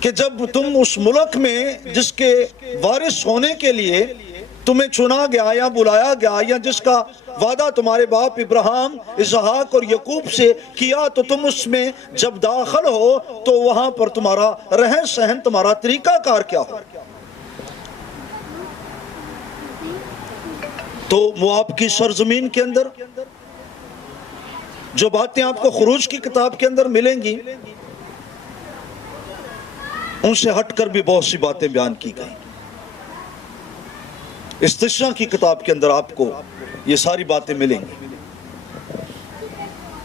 کہ جب تم اس ملک میں جس کے وارث ہونے کے لیے تمہیں چنا گیا یا بلایا گیا یا جس کا وعدہ تمہارے باپ ابراہیم، اسحاق اور یعقوب سے کیا، تو تم اس میں جب داخل ہو تو وہاں پر تمہارا رہن سہن، تمہارا طریقہ کار کیا ہو؟ تو مواب کی سرزمین کے اندر جو باتیں آپ کو خروج کی کتاب کے اندر ملیں گی، ان سے ہٹ کر بھی بہت سی باتیں بیان کی گئی۔ استثنا کی کتاب کے اندر آپ کو یہ ساری باتیں ملیں گی۔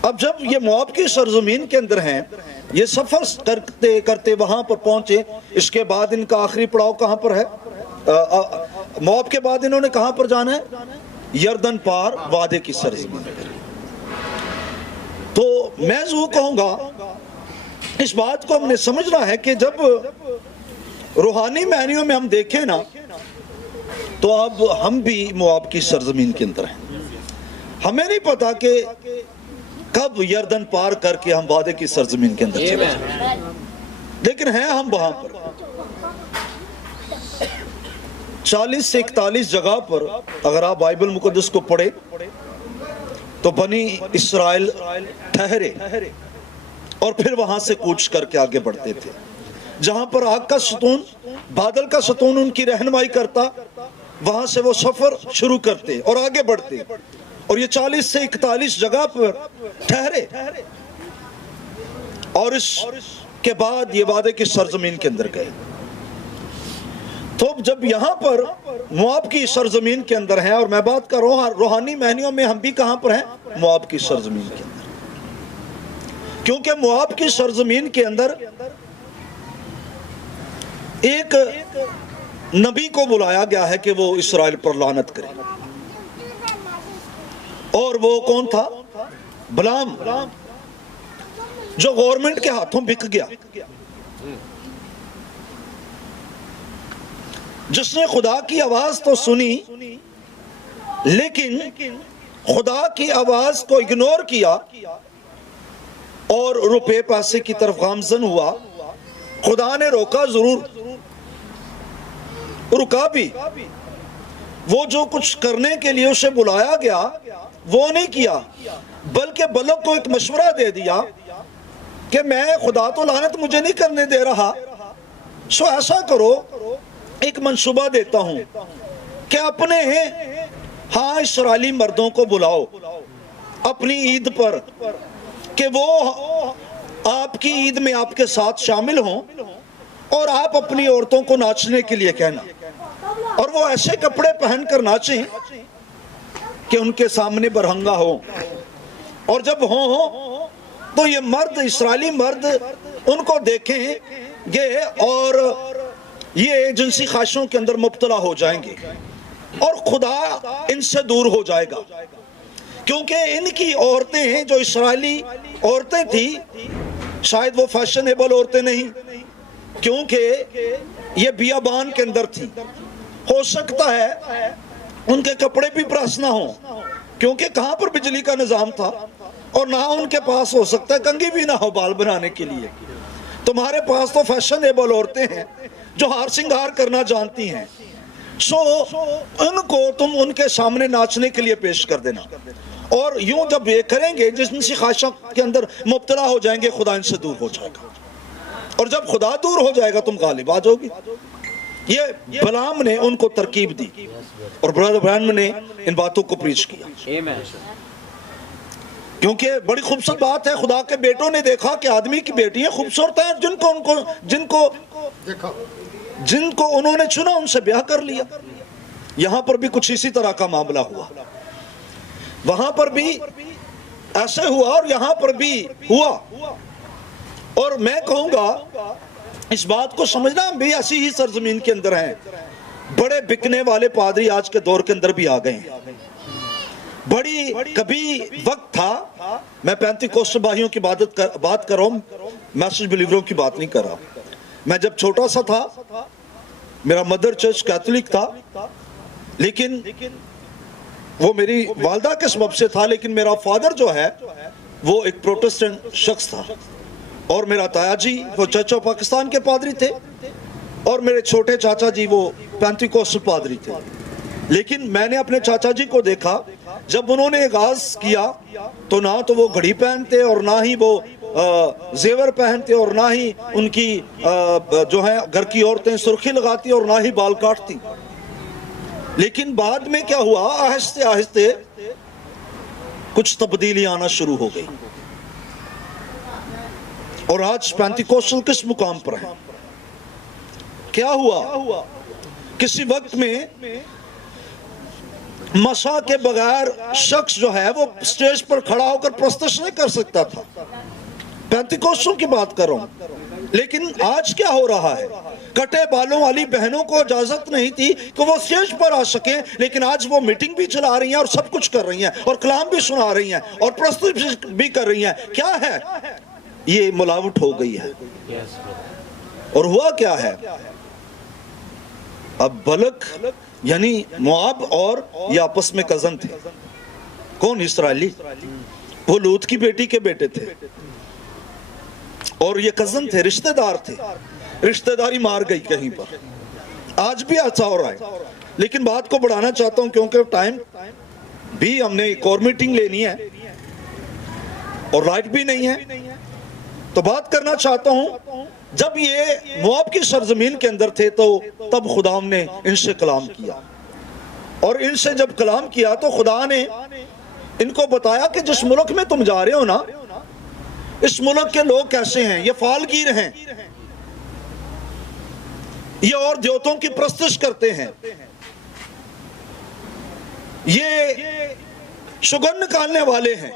اب جب یہ مواب کی سرزمین کے اندر ہیں، یہ سفر کرتے کرتے وہاں پر پہنچے، اس کے بعد ان کا آخری پڑاؤ کہاں پر ہے؟ مواب کے بعد انہوں نے کہاں پر جانا ہے؟ یردن پار وعدے کی سرزمین۔ تو میں ضرور کہوں گا اس بات کو ہم نے سمجھنا ہے کہ جب روحانی معنیوں میں ہم دیکھیں نا، تو اب ہم بھی مواب کی سرزمین کے اندر ہیں۔ ہمیں نہیں پتا کہ کب یردن پار کر کے ہم وعدے کی سرزمین کے اندر چلے جائیں، لیکن ہیں ہم وہاں پر 40 سے 41 جگہ پر۔ اگر آپ بائبل مقدس کو پڑھیں تو بنی اسرائیل ٹھہرے اور پھر وہاں سے کوچ کر کے آگے بڑھتے تھے، جہاں پر آگ کا ستون، بادل کا ستون ان کی رہنمائی کرتا، وہاں سے وہ سفر شروع کرتے اور آگے بڑھتے، اور یہ 40 سے 41 جگہ پر ٹھہرے، اور اس کے بعد یہ وعدے کی سرزمین کے اندر گئے۔ تو جب یہاں پر مواب کی سرزمین کے اندر ہیں، اور میں بات کر رہا ہوں روحانی معنیوں میں ہم بھی کہاں پر ہیں؟ مواب کی سرزمین کے اندر، کیونکہ مواب کی سرزمین کے اندر ایک نبی کو بلایا گیا ہے کہ وہ اسرائیل پر لعنت کرے، اور وہ کون تھا؟ بلام، جو گورنمنٹ کے ہاتھوں بک گیا، جس نے خدا کی آواز تو سنی لیکن خدا کی آواز کو اگنور کیا اور روپے پیسے کی طرف گامزن ہوا۔ خدا نے روکا ضرور، رکا بھی، وہ جو کچھ کرنے کے لیے اسے بلایا گیا وہ نہیں کیا، بلکہ بلق کو ایک مشورہ دے دیا کہ میں خدا تو لعنت مجھے نہیں کرنے دے رہا، سو ایسا کرو، ایک منصوبہ دیتا ہوں کہ اپنے ہاں اسرائیلی مردوں کو بلاؤ اپنی عید پر، کہ وہ آپ کی عید میں آپ کے ساتھ شامل ہوں، اور آپ اپنی عورتوں کو ناچنے کے لیے کہنا، اور وہ ایسے کپڑے پہن کر ناچیں کہ ان کے سامنے برہنگا ہو، اور جب ہوں تو یہ مرد، اسرائیلی مرد ان کو دیکھیں گے اور یہ جنسی خواہشوں کے اندر مبتلا ہو جائیں گے، اور خدا ان سے دور ہو جائے گا، کیونکہ ان کی عورتیں جو اسرائیلی عورتیں تھیں، شاید وہ فیشنیبل عورتیں نہیں، کیونکہ یہ بیابان کے اندر تھی، ہو سکتا ہے ان کے کپڑے بھی پریس نہ ہوں، کیونکہ کہاں پر بجلی کا نظام تھا، اور نہ ان کے پاس ہو سکتا ہے کنگھی بھی نہ ہو بال بنانے کے لیے۔ تمہارے پاس تو فیشنیبل عورتیں ہیں جو ہار سنگھار کرنا جانتی ہیں، سو ان کو تم ان کے سامنے ناچنے کے لیے پیش کر دینا، اور یوں جب یہ کریں گے جنسی خواہشوں کے اندر مبتلا ہو جائیں گے، خدا ان سے دور ہو جائے گا، اور جب خدا دور ہو جائے گا تم غالب آ جاؤ گی۔ یہ بلام نے ان کو ترکیب دی، اور برادر برانم نے ان باتوں کو پریچ کیا، کیونکہ بڑی خوبصورت بات ہے، خدا کے بیٹوں نے دیکھا کہ آدمی کی بیٹیاں خوبصورت ہیں، جن کو انہوں نے چنا ان سے بیاہ کر لیا۔ یہاں پر بھی کچھ اسی طرح کا معاملہ ہوا، وہاں پر بھی ایسے ہوا اور یہاں پر بھی ہوا، اور میں کہوں گا اس بات کو سمجھنا، ہم بھی ایسی ہی سرزمین کے اندر ہیں۔ بڑے بکنے والے پادری آج کے دور کے اندر بھی آ گئے ہیں۔ کبھی وقت تھا، میں پینتیکوسٹ بھائیوں کی بات کر رہا ہوں، میسج بلیوروں کی بات نہیں کر رہا۔ میں جب چھوٹا سا تھا، میرا مدر چرچ کیتھولک تھا، لیکن وہ میری والدہ کے سبب سے تھا، لیکن میرا فادر جو ہے وہ ایک پروٹسٹنٹ شخص تھا، اور میرا تایا جی وہ چرچ آف پاکستان کے پادری تھے، اور میرے چھوٹے چاچا جی وہ پینتیکوسٹل پادری تھے۔ لیکن میں نے اپنے چاچا جی کو دیکھا جب انہوں نے آغاز کیا تو نہ تو وہ گھڑی پہنتے اور نہ ہی وہ زیور پہنتے اور نہ ہی ان کی جو ہے گھر کی عورتیں سرخی لگاتی اور نہ ہی بال کاٹتی۔ لیکن بعد میں کیا ہوا، آہستہ آہستہ کچھ تبدیلی آنا شروع ہو گئی، اور آج پینتیکوسٹل کس مقام پر ہے؟ کیا ہوا؟ کسی وقت میں مسا کے بغیر شخص جو ہے وہ سٹیج پر کھڑا ہو کر پرستش نہیں کر سکتا تھا، پینتیکوسٹل کی بات کر رہا ہوں۔ لیکن آج کیا ہو رہا ہے؟ کٹے بالوں والی بہنوں کو اجازت نہیں تھی کہ وہ سٹیج پر آ سکیں، لیکن آج وہ میٹنگ بھی چلا رہی ہیں اور سب کچھ کر رہی ہیں اور کلام بھی سنا رہی ہیں اور پرستش بھی کر رہی ہیں۔ کیا ہے؟ یہ ملاوٹ ہو گئی ہے۔ اور ہوا کیا ہے؟ اب بلک یعنی مواب اور یہ آپس میں کزن تھے۔ کون؟ اسرائیلی۔ وہ لوط کی بیٹی کے بیٹے تھے اور یہ کزن تھے، رشتہ دار تھے۔ رشتہ داری مار گئی کہیں پر۔ آج بھی ایسا ہو رہا ہے، لیکن بات کو بڑھانا چاہتا ہوں کیونکہ ٹائم بھی ہم نے ایک اور میٹنگ لینی ہے اور لائٹ بھی نہیں ہے، تو بات کرنا چاہتا ہوں جب یہ مواب کی سرزمین کے اندر تھے تو تب خدا نے ان سے کلام کیا، اور ان سے جب کلام کیا تو خدا نے ان کو بتایا کہ جس ملک میں تم جا رہے ہو نا، اس ملک کے لوگ کیسے ہیں؟ یہ فالگیر ہیں، یہ اور دیوتوں کی پرستش کرتے ہیں، یہ شگن نکالنے والے ہیں،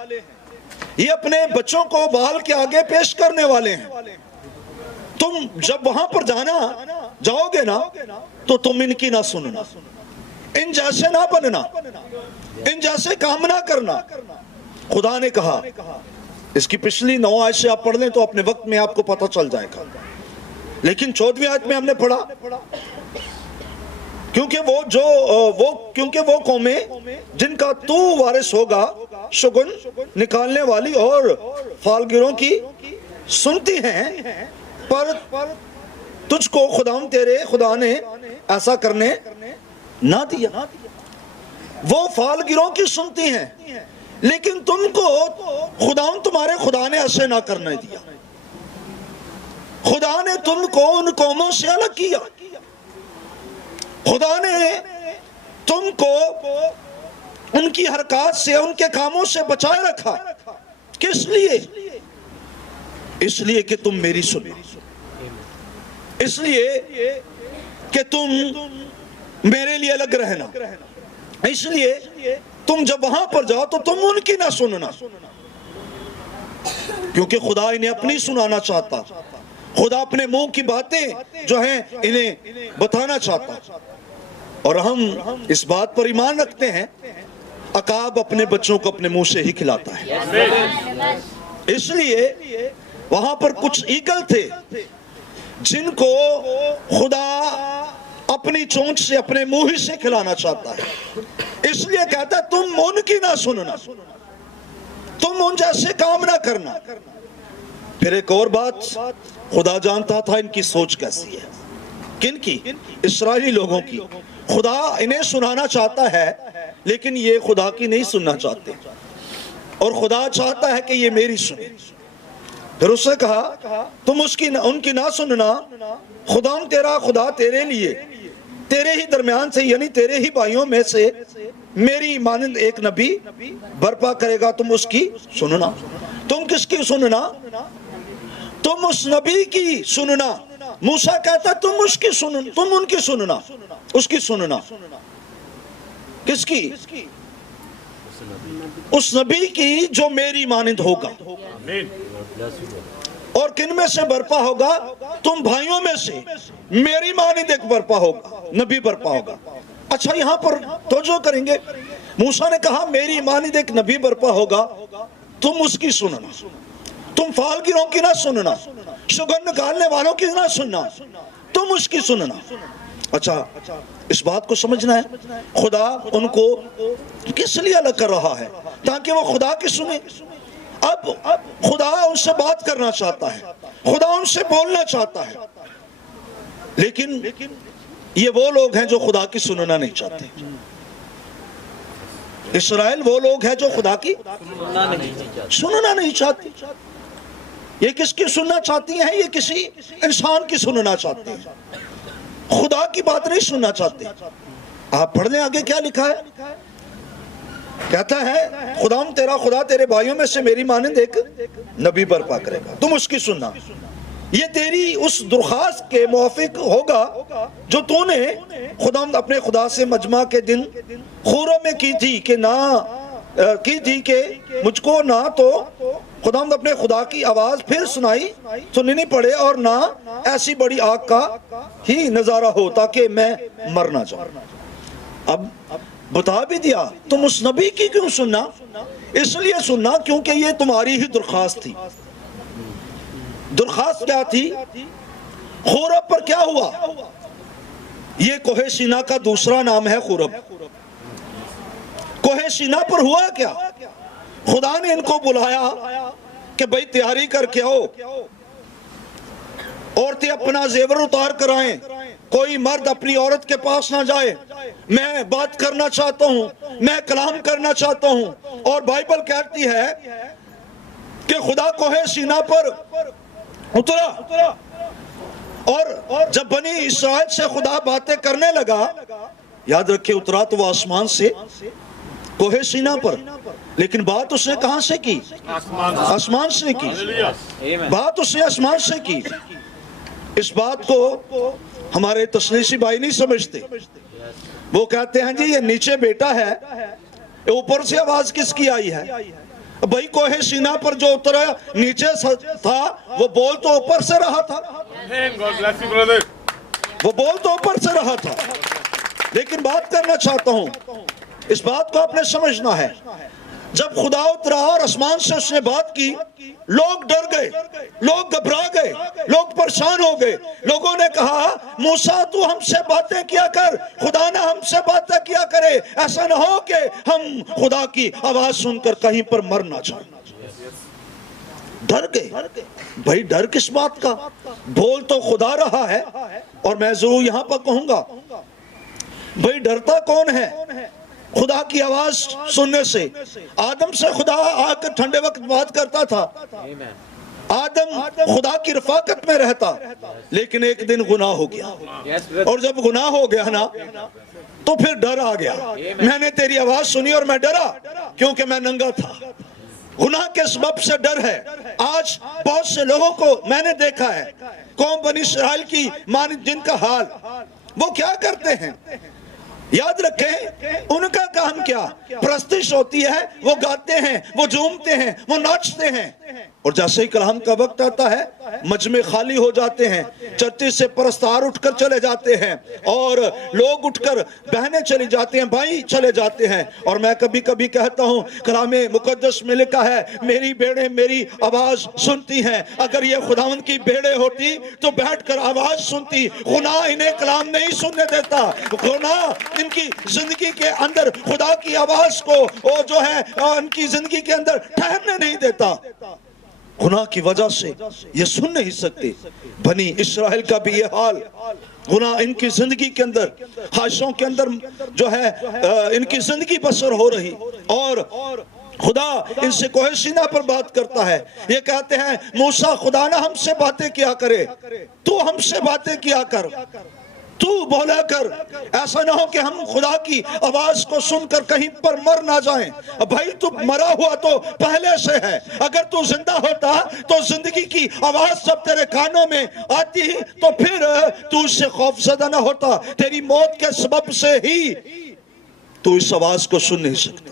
یہ اپنے بچوں کو بال کے آگے پیش کرنے والے ہیں۔ تم جب وہاں پر جاؤ گے نا تو تم ان کی نہ سننا، ان جیسے نہ بننا، ان جیسے کام نہ کرنا۔ خدا نے کہا، اس کی پچھلی 9 آیت سے آپ پڑھ لیں تو اپنے وقت میں آپ کو پتہ چل جائے گا، لیکن 14ویں آیت میں ہم نے پڑھا کیونکہ وہ قومیں جن کا تو وارث ہوگا شگن نکالنے والی اور فالگیروں کی سنتی ہیں، پر تجھ کو خدا نے ایسا کرنے نہ دیا۔ وہ فالگیروں کی سنتی ہیں، لیکن تم کو تمہارے خدا نے ایسے نہ کرنے دیا۔ خدا نے تم کو ان قوموں سے الگ کیا، خدا نے تم کو ان کی حرکات سے، ان کے کاموں سے بچائے رکھا۔ کس لیے؟ اس لیے کہ تم میری سنو، اس لیے کہ تم میرے لیے الگ رہنا، اس لیے تم جب وہاں پر جاؤ تو تم ان کی نہ سننا، کیونکہ خدا انہیں اپنی سنانا چاہتا، خدا اپنے منہ کی باتیں جو ہیں انہیں بتانا چاہتا۔ اور ہم اس بات پر ایمان رکھتے ہیں، عقاب اپنے بچوں کو اپنے منہ سے ہی کھلاتا ہے۔ اس لیے وہاں پر کچھ ایگل تھے جن کو خدا اپنی چونچ سے، اپنے منہ ہی سے کھلانا چاہتا ہے۔ اس لیے کہتا ہے تم ان کی نہ سننا، تم ان جیسے کام نہ کرنا۔ پھر ایک اور بات، خدا جانتا تھا ان کی سوچ کیسی ہے۔ کن کی؟ اسرائیلی لوگوں کی۔ خدا انہیں سنانا چاہتا ہے لیکن یہ خدا کی نہیں سننا چاہتے، اور خدا چاہتا ہے کہ یہ میری سنے۔ پھر اس نے کہا تم ان کی نہ سننا، خدا تیرے لیے، تیرے ہی درمیان سے یعنی تیرے ہی بھائیوں میں سے میری مانند ایک نبی برپا کرے گا، تم اس کی سننا۔ تم کس کی سننا؟ تم اس نبی کی سننا۔ موسیٰ کہتا تم ان کی سننا، اس کی سننا۔ کس کی؟ اس نبی کی جو میری مانند ہوگا۔ اور کن میں سے برپا ہوگا؟ تم بھائیوں میں سے میری مانند ایک برپا ہوگا، نبی برپا ہوگا۔ اچھا، یہاں پر توجہ کریں گے، موسیٰ نے کہا میری مانند ایک نبی برپا ہوگا، تم اس کی سننا، تم فالگیروں کی نہ سننا، شگن نکالنے والوں کی نہ سننا، تم اس کی سننا۔ اچھا، اس بات کو سمجھنا ہے، خدا ان کو کس لیے الگ کر رہا ہے؟ تاکہ وہ خدا کی سنیں۔ اب خدا ان سے بات کرنا چاہتا ہے, خدا ان سے بولنا چاہتا ہے, لیکن یہ وہ لوگ ہیں جو خدا کی سننا نہیں چاہتے. اسرائیل وہ لوگ ہیں جو خدا کی سننا نہیں چاہتے. یہ کس کی سننا چاہتی ہیں؟ یہ کسی انسان کی سننا چاہتے ہیں, خدا کی بات نہیں سننا چاہتے. آپ پڑھ لیں آگے کیا لکھا ہے. کہتا ہے خداوند تیرا خدا تیرے بھائیوں میں سے میری مانند ایک نبی برپا کرے گا, تم اس کی سننا. یہ تیری اس درخواست کے موافق ہوگا جو تو نے خداوند اپنے خدا سے مجمع کے دن خوروں میں کی تھی کہ مجھ کو نہ تو خداوند اپنے خدا کی آواز پھر سننی نہیں پڑے, اور نہ ایسی بڑی آگ کا ہی نظارہ ہو تاکہ میں مر نہ جاؤں. اب بتا بھی دیا تم اس نبی کی کیوں سننا؟ اس لیے سننا کیونکہ یہ تمہاری ہی درخواست تھی. درخواست کیا تھی؟ خورب پر کیا ہوا؟ یہ کوہ سینا کا دوسرا نام ہے خورب. کوہ سینا پر ہوا کیا؟ خدا نے ان کو بلایا کہ بھئی تیاری کر کے آؤ, عورتیں اپنا زیور اتار کر آئیں, کوئی مرد اپنی عورت کے پاس نہ جائے, میں بات کرنا چاہتا ہوں, میں کلام کرنا چاہتا ہوں. اور بائبل کہتی ہے کہ خدا کوہ سینا پر اترا, اور جب بنی اسرائیل سے خدا باتیں کرنے لگا, یاد رکھے اترا تو وہ آسمان سے کوہ سینا پر, لیکن بات اس نے کہاں سے کی؟ آسمان سے کی. بات اس نے آسمان سے کی. اس بات کو ہمارے تسلیسی بھائی نہیں سمجھتے. وہ کہتے ہیں جی یہ نیچے بیٹا ہے, اوپر سے آواز کس کی آئی ہے؟ بھائی کوہ سینا پر جو اترا نیچے تھا وہ بول تو اوپر سے رہا تھا, وہ بول تو اوپر سے رہا تھا. لیکن بات کرنا چاہتا ہوں, اس بات کو آپ نے سمجھنا ہے. جب خدا اترا اور آسمان سے اس نے بات کی, لوگ ڈر گئے, لوگ گھبرا گئے, لوگ پریشان ہو گئے. لوگوں نے کہا موسیٰ تو ہم سے باتیں کیا کر, خدا نہ ہم سے باتیں کیا کرے, ایسا نہ ہو کہ ہم خدا کی آواز سن کر کہیں پر مر نہ جائیں. ڈر گئے. بھائی ڈر کس بات کا؟ بول تو خدا رہا ہے. اور میں ضرور یہاں پر کہوں گا, بھائی ڈرتا کون ہے خدا کی آواز سننے سے؟ آدم سے خدا آ کر ٹھنڈے وقت بات کرتا تھا, آدم خدا کی رفاقت میں رہتا, لیکن ایک دن گناہ ہو گیا, اور جب گناہ ہو گیا نا تو پھر ڈر آ گیا. میں نے تیری آواز سنی اور میں ڈرا کیونکہ میں ننگا تھا. گناہ کے سبب سے ڈر ہے. آج بہت سے لوگوں کو میں نے دیکھا ہے, قوم بنی اسرائیل کی مانند جن کا حال, وہ کیا کرتے ہیں؟ یاد رکھیں ان کا کام کیا؟ پرستش ہوتی ہے, وہ گاتے ہیں, وہ جھومتے ہیں, وہ ناچتے ہیں, اور جیسے ہی کلام کا وقت آتا ہے مجمع خالی ہو جاتے ہیں, چرچ سے پرستار اٹھ کر چلے جاتے ہیں, اور لوگ اٹھ کر بہنیں چلی جاتے ہیں, بھائی چلے جاتے ہیں. اور میں کبھی کبھی کہتا ہوں کلام مقدس میں لکھا ہے میری بھیڑیں میری آواز سنتی ہیں. اگر یہ خداوند کی بھیڑیں ہوتی تو بیٹھ کر آواز سنتی. گناہ انہیں کلام نہیں سننے دیتا, گناہ ان کی زندگی کے اندر خدا کی آواز کو وہ جو ہے ان کی زندگی کے اندر ٹھہرنے نہیں دیتا. گناہ کی وجہ سے یہ سن نہیں سکتے. بنی اسرائیل کا بھی یہ حال, گناہ ان کی زندگی کے اندر, خواہشوں کے اندر جو ہے ان کی زندگی بسر ہو رہی, اور خدا ان سے کوہ سینا پر بات کرتا ہے. یہ کہتے ہیں موسیٰ خدا نہ ہم سے باتیں کیا کرے, تو ہم سے باتیں کیا کر, تو بولا کر, ایسا نہ ہو کہ ہم خدا کی آواز کو سن کر کہیں پر مر نہ جائیں. بھائی تو مرا ہوا تو پہلے سے ہے, اگر تو زندہ ہوتا تو زندگی کی آواز جب تیرے کانوں میں آتی تو پھر تو اس سے خوف زدہ نہ ہوتا. تیری موت کے سبب سے ہی تو اس آواز کو سن نہیں سکتا.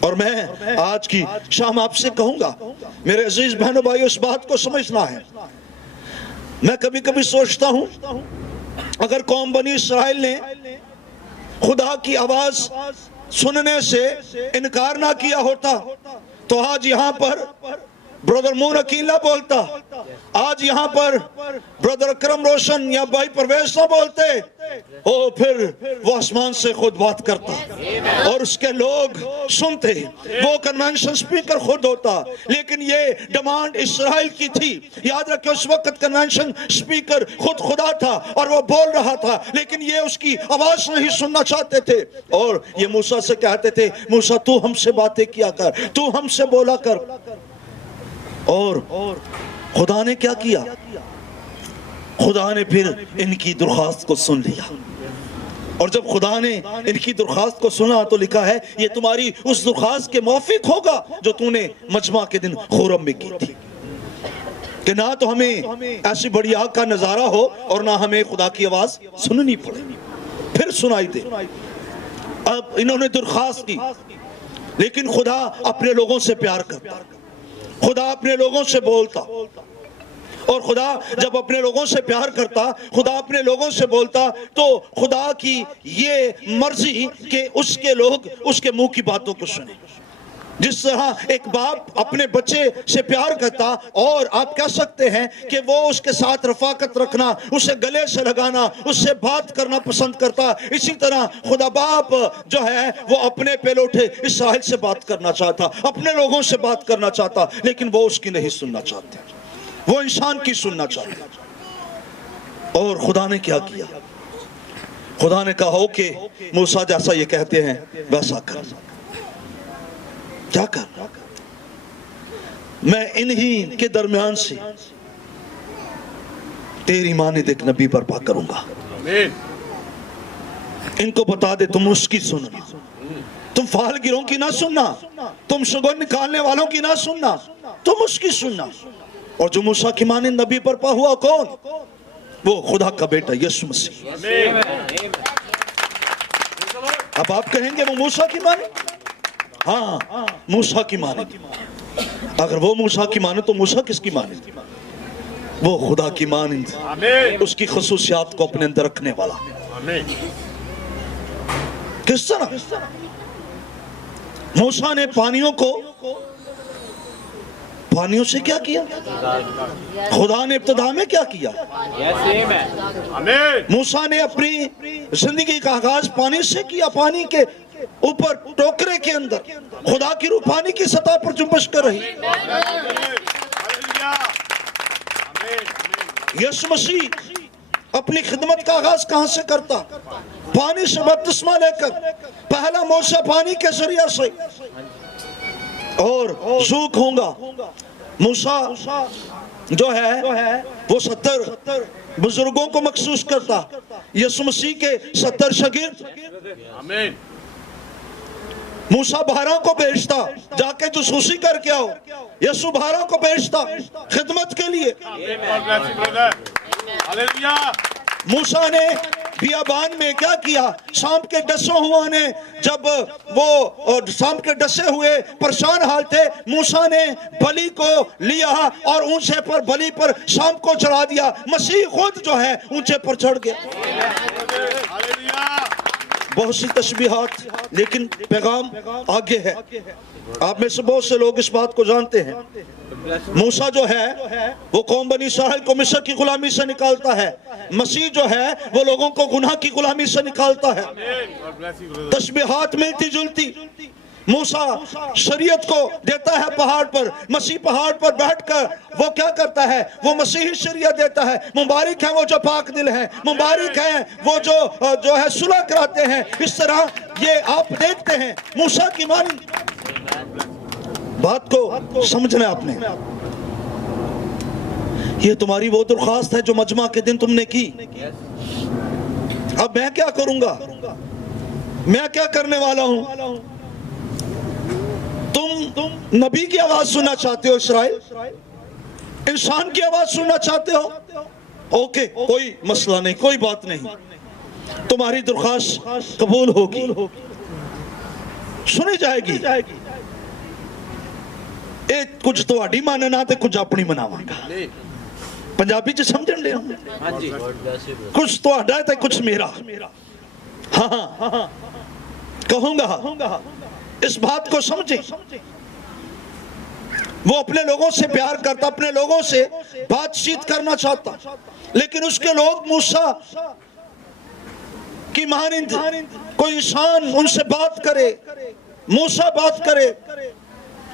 اور میں آج کی شام آپ سے کہوں گا میرے عزیز بہنوں بھائی, اس بات کو سمجھنا ہے. میں کبھی کبھی سوچتا ہوں اگر قوم بنی اسرائیل نے خدا کی آواز سننے سے انکار نہ کیا ہوتا تو آج یہاں پر برادر مون عقیل نہ بولتا, آج یہاں پر برادر اکرم روشن یا بھائی پرویز نہ بولتے, پھر وہ آسمان سے خود بات کرتا اور اس کے لوگ سنتے. وہ کنونشن سپیکر خود ہوتا, لیکن یہ ڈیمانڈ اسرائیل کی تھی. یاد رکھیں اس وقت کنونشن سپیکر خود خدا تھا اور وہ بول رہا تھا, لیکن یہ اس کی آواز نہیں سننا چاہتے تھے. اور یہ موسیٰ سے کہتے تھے, موسیٰ تو ہم سے باتیں کیا کر, تو ہم سے بولا کر. اور خدا نے کیا کیا؟ خدا نے پھر ان کی درخواست کو سن لیا. اور جب خدا نے ان کی درخواست کو سنا تو لکھا ہے یہ تمہاری اس درخواست کے موافق ہوگا جو تو نے مجمع کے دن خورم میں کی تھی, کہ نہ تو ہمیں ایسی بڑی آگ کا نظارہ ہو اور نہ ہمیں خدا کی آواز سننی پڑے. پھر سنائی دے. اب انہوں نے درخواست کی, لیکن خدا اپنے لوگوں سے پیار کرتا, خدا اپنے لوگوں سے بولتا. اور خدا جب اپنے لوگوں سے پیار کرتا, خدا اپنے لوگوں سے بولتا, تو خدا کی یہ مرضی کہ اس کے لوگ اس کے منہ کی باتوں کو سنیں. جس طرح ایک باپ اپنے بچے سے پیار کرتا اور آپ کہہ سکتے ہیں کہ وہ اس کے ساتھ رفاقت رکھنا, اسے گلے سے لگانا, اس سے بات کرنا پسند کرتا, اسی طرح خدا باپ جو ہے وہ اپنے پیلوٹے اسرائیل سے بات کرنا چاہتا, اپنے لوگوں سے بات کرنا چاہتا, لیکن وہ اس کی نہیں سننا چاہتے, وہ انسان کی سننا چاہتے. اور خدا نے کیا کیا؟ خدا نے کہا کہ موسیٰ جیسا یہ کہتے ہیں ویسا کر. کیا کر؟ میں انہی کے درمیان سے تیری مانند ایک نبی برپا کروں گا. ان کو بتا دے تم اس کی سننا, تم فال گیروں کی نہ سننا, تم شگون نکالنے والوں کی نہ سننا, تم اس کی سننا. اور جو موسیٰ کی مانند نبی برپا ہوا کون؟ وہ خدا کا بیٹا یسوع مسیح. اب آپ کہیں گے وہ موسیٰ کی مانند؟ ہاں, موسیٰ کی مانند. اگر وہ موسیٰ کی مانند تو موسیٰ کس کی مانند؟ وہ خدا کی مانند, اس کی خصوصیات کو اپنے اندر رکھنے والا. کس طرح؟ موسیٰ نے پانیوں سے کیا کیا؟ خدا نے ابتدا میں کیا کیا؟ موسیٰ نے اپنی زندگی کا آغاز پانی سے کیا. پانی کے اوپر ٹوکرے کے اندر خدا کی روح پانی کی سطح پر جنبش کر رہی. یسوع مسیح اپنی خدمت کا آغاز کہاں سے کرتا؟ پانی سے بپتسمہ لے کر. پہلا موسیٰ پانی کے ذریعہ سے, اور ذوق ہوں گا. موسیٰ جو ہے وہ 70 بزرگوں کو مخصوص کرتا. یسوع مسیح کے 70 شاگرد. موسیٰ 12 کو بھیجتا جا کے جاسوسی کر کے آؤ. یسوع 12 کو بھیجتا خدمت کے لیے. موسیٰ نے بیابان میں کیا کیا؟ سانپ کے ڈسوں ہوا نے, جب وہ سانپ کے ڈسے ہوئے پریشان حال تھے, موسیٰ نے بلی کو لیا اور اونچے پر بلی پر سانپ کو چڑھا دیا. مسیح خود جو ہے اونچے پر چڑھ گیا. بہت سی تشبیہات, لیکن پیغام آگے ہے. آپ میں سے بہت سے لوگ اس بات کو جانتے ہیں. موسیٰ جو ہے وہ قوم بنی اسرائیل کو مصر کی غلامی سے نکالتا ہے. مسیح جو ہے وہ لوگوں کو گناہ کی غلامی سے نکالتا ہے. تشبیہات ملتی جلتی. موسیٰ شریعت کو دیتا ہے پہاڑ پر, مسیح پہاڑ پر بیٹھ کر وہ کیا کرتا ہے؟ وہ مسیحی شریعت دیتا ہے. مبارک ہیں وہ جو پاک دل ہیں, مبارک ہیں وہ جو ہے صلح کراتے ہیں. اس طرح یہ آپ دیکھتے ہیں موسیٰ کی مانند. بات کو سمجھنا آپ نے. یہ تمہاری وہ درخواست ہے جو مجمع کے دن تم نے کی. اب میں کیا کروں گا؟ میں کیا کرنے والا ہوں؟ تم نبی کی آواز سننا چاہتے ہو اسرائیل؟ انسان کی آواز سننا چاہتے ہو؟ اوکے, کوئی مسئلہ نہیں, کوئی بات نہیں. تمہاری درخواست قبول ہوگی, سنی جائے گی. کچھ تو اڈی ماننا تے کچھ اپنی مناواں گا. پنجابی چ سمجھن لے کچھ تو اڈا تے کچھ میرا. ہاں کہوں گا. اس بات کو سمجھیں. وہ اپنے لوگوں سے پیار کرتا, اپنے لوگوں سے بات چیت کرنا چاہتا, لیکن اس کے لوگ موسیٰ کی مانند کوئی انسان ان سے بات کرے، موسیٰ بات کرے،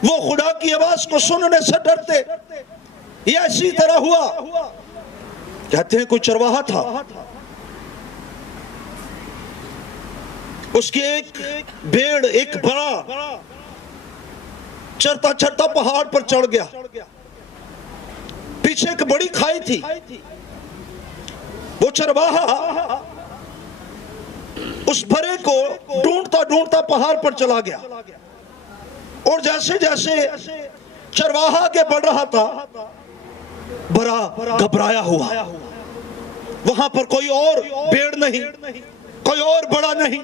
وہ خدا کی آواز کو سننے سے ڈرتے۔ یہ اسی طرح ہوا، کہتے ہیں کوئی چرواہا تھا، اس کی ایک بھیڑ، ایک بڑا چرتا چرتا پہاڑ پر چڑھ گیا، پیچھے ایک بڑی کھائی تھی، وہ چرواہا اس بھرے کو ڈھونڈتا ڈھونڈتا پہاڑ پر چلا گیا، اور جیسے جیسے چرواہا آگے بڑھ رہا تھا، بڑا گھبرایا ہوا، وہاں پر کوئی اور بھیڑ نہیں، کوئی اور بڑا نہیں،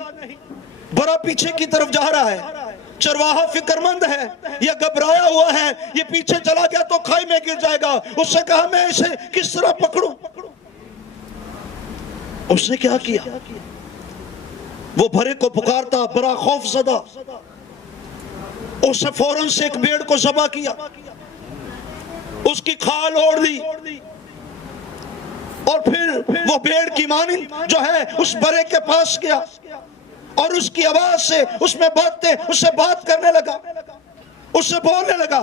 بڑا پیچھے کی طرف جا رہا ہے، چرواہا فکر مند ہے، یہ گھبرایا ہوا ہے، یہ پیچھے چلا گیا تو کھائی میں گر جائے گا۔ اس سے کہا میں اسے کس طرح پکڑوں؟ اس نے کیا کیا؟ وہ بھرے کو پکارتا، بڑا خوف زدہ، اس نے فوراً سے ایک بھیڑ کو ذبح کیا، اس کی کھال اوڑھ دی، اور پھر وہ بھیڑ کی مانند جو ہے اس بھرے کے پاس گیا، اور اس کی آواز سے اس میں اس سے بات کرنے لگا، اس سے بولنے لگا۔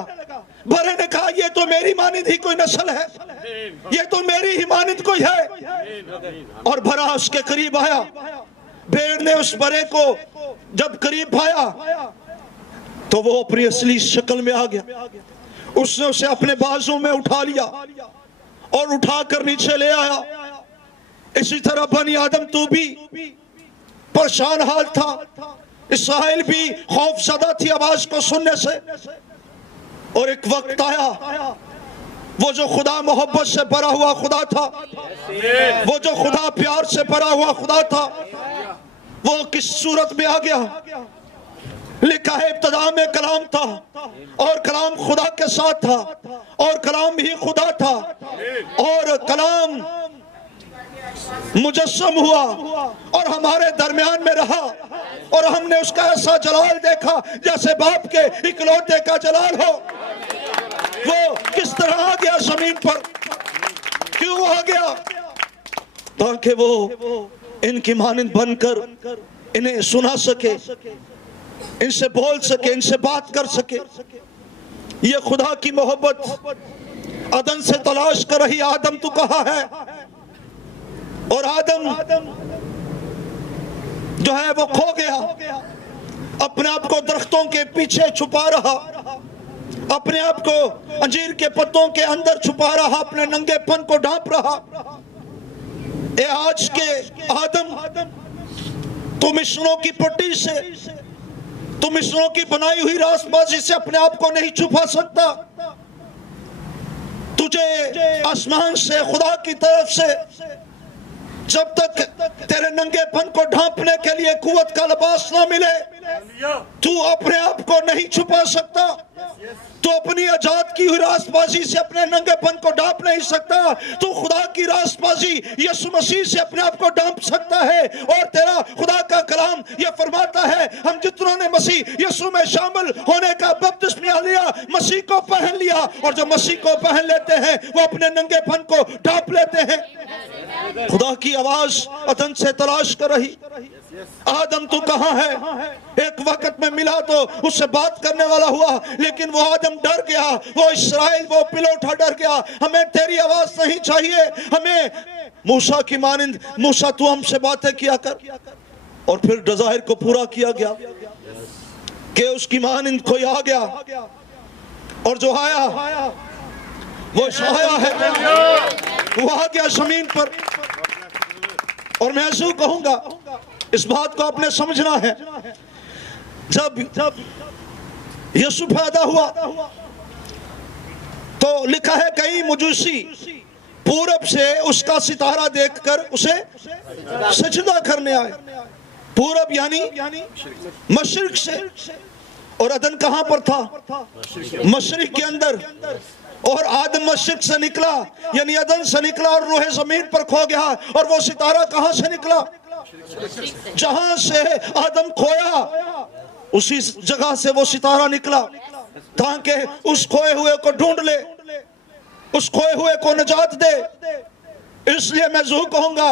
بھرے نے کہا یہ تو میری مانند ہی کوئی نسل ہے، یہ تو میری ہی مانند کوئی ہے، اور بھرا اس کے قریب آیا۔ بھیڑ نے اس بھرے کو جب قریب پایا تو وہ اپنی اصلی شکل میں آ گیا، اس نے اسے اپنے بازوں میں اٹھا لیا اور اٹھا کر نیچے لے آیا۔ اسی طرح بنی آدم تو بھی پریشان حال تھا، اسرائیل بھی خوف زدہ تھی آواز کو سننے سے، اور ایک وقت آیا وہ جو خدا محبت سے بھرا ہوا خدا تھا، وہ جو خدا پیار سے بھرا ہوا خدا تھا، وہ کس صورت میں آ گیا؟ لکھا ہے ابتدا میں کلام تھا، اور کلام خدا کے ساتھ تھا، اور کلام ہی خدا تھا، اور کلام مجسم ہوا اور ہمارے درمیان میں رہا، اور ہم نے اس کا ایسا جلال دیکھا جیسے باپ کے اکلوتے کا جلال ہو۔ وہ کس طرح آ گیا زمین پر؟ کیوں آ گیا؟ تاکہ وہ ان کی مانند بن کر انہیں سنا سکے، ان سے بول سکے، ان سے بات کر سکے۔ یہ خدا کی محبت عدن سے تلاش کر رہی، آدم تو کہاں ہے؟ اور آدم جو ہے وہ کھو گیا، اپنے آپ کو درختوں کے پیچھے چھپا رہا، اپنے آپ کو انجیر کے پتوں کے اندر چھپا رہا، اپنے ننگے پن کو ڈھانپ رہا۔ اے آج کے آدم، تو مصروں کی پٹی سے، تو مصروں کی بنائی ہوئی راست بازی سے اپنے آپ کو نہیں چھپا سکتا۔ تجھے آسمان سے، خدا کی طرف سے جب تک تیرے ننگے پن کو ڈھانپنے کے لیے قوت کا لباس نہ ملے، تو اپنے آپ کو نہیں چھپا سکتا۔ تو اپنی ایجاد کی ہوئی راست بازی سے اپنے ننگے پن کو ڈھانپ نہیں سکتا، تو خدا کی راست بازی یسوع مسیح سے اپنے آپ کو ڈھانپ سکتا ہے۔ اور تیرا خدا کا کلام یہ فرماتا ہے، ہم جتنوں نے مسیح یسوع میں شامل ہونے کا بپتسمہ لیا، مسیح کو پہن لیا، اور جو مسیح کو پہن لیتے ہیں وہ اپنے ننگے پن کو ڈھانپ لیتے ہیں۔ خدا کی آواز عدن سے تلاش کر رہی، آدم تو کہاں ہے؟ ایک وقت میں ملا تو اس سے بات کرنے والا ہوا، لیکن وہ آدم ڈر گیا، وہ اسرائیل، وہ پلوٹا ڈر گیا۔ ہمیں تیری آواز نہیں چاہیے، ہمیں موسیٰ کی مانند، موسیٰ تو ہم سے باتیں کیا کر۔ اور پھر ڈیزائر کو پورا کیا گیا کہ اس کی مانند کوئی آ گیا، اور جو آیا وہ آیا ہے، وہ آ گیا زمین پر۔ اور میں ایسا کہوں گا، اس بات کو آپ نے سمجھنا ہے، جب یسوع پیدا ہوا تو لکھا ہے کئی مجوسی پورب سے اس کا ستارہ دیکھ کر اسے سجدہ کرنے آئے۔ پورب یعنی مشرق سے، اور عدن کہاں پر تھا؟ مشرق کے اندر۔ اور آدم مشرق سے نکلا، یعنی عدن سے نکلا، اور روح زمین پر کھو گیا۔ اور وہ ستارہ کہاں سے نکلا؟ جہاں سے آدم کھویا اسی جگہ سے وہ ستارہ نکلا، تاکہ اس کھوئے ہوئے کو ڈھونڈ لے، اس کھوئے ہوئے کو نجات دے۔ اس لیے میں ضرور کہوں گا،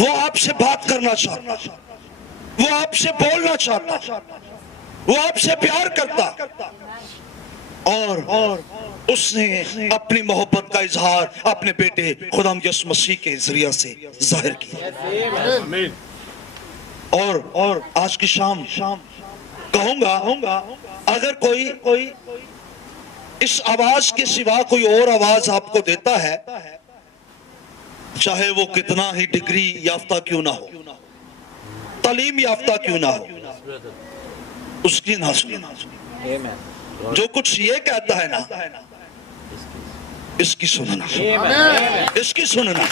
وہ آپ سے بات کرنا چاہتا، وہ آپ سے بولنا چاہتا، وہ آپ سے پیار کرتا، اور اس نے اپنی محبت کا اظہار اپنے بیٹے خدا یسوع مسیح کے ذریعہ سے ظاہر کیا۔ اور آج کی شام کہوں گا، اگر کوئی اس آواز کے سوا کوئی اور آواز آپ کو دیتا ہے، چاہے وہ کتنا ہی ڈگری یافتہ کیوں نہ ہو، تعلیم یافتہ کیوں نہ ہو، اس کی نہ سننا۔ جو کچھ یہ کہتا ہے نا، اس کی سننا، اس کی سننا،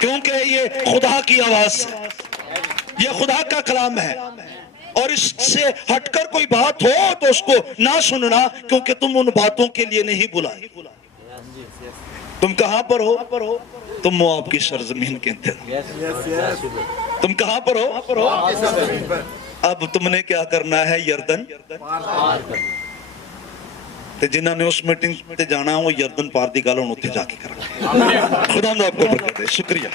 کیونکہ یہ خدا کی آواز ہے، یہ خدا کا کلام ہے، اور اس سے ہٹ کر کوئی بات ہو تو اس کو نہ سننا، کیونکہ تم ان باتوں کے لیے نہیں بلائے۔ تم کہاں پر ہو؟ تم مواب کی سرزمین کے انتظار۔ تم کہاں پر ہو؟ اب تم نے کیا کرنا ہے؟ یردن تے جنہاں نے اس میٹنگ تے جانا وہ یردن پار دی گل ہن اوتھے جا کے کرنا۔ خدا آپ کو برکت دے۔ شکریہ۔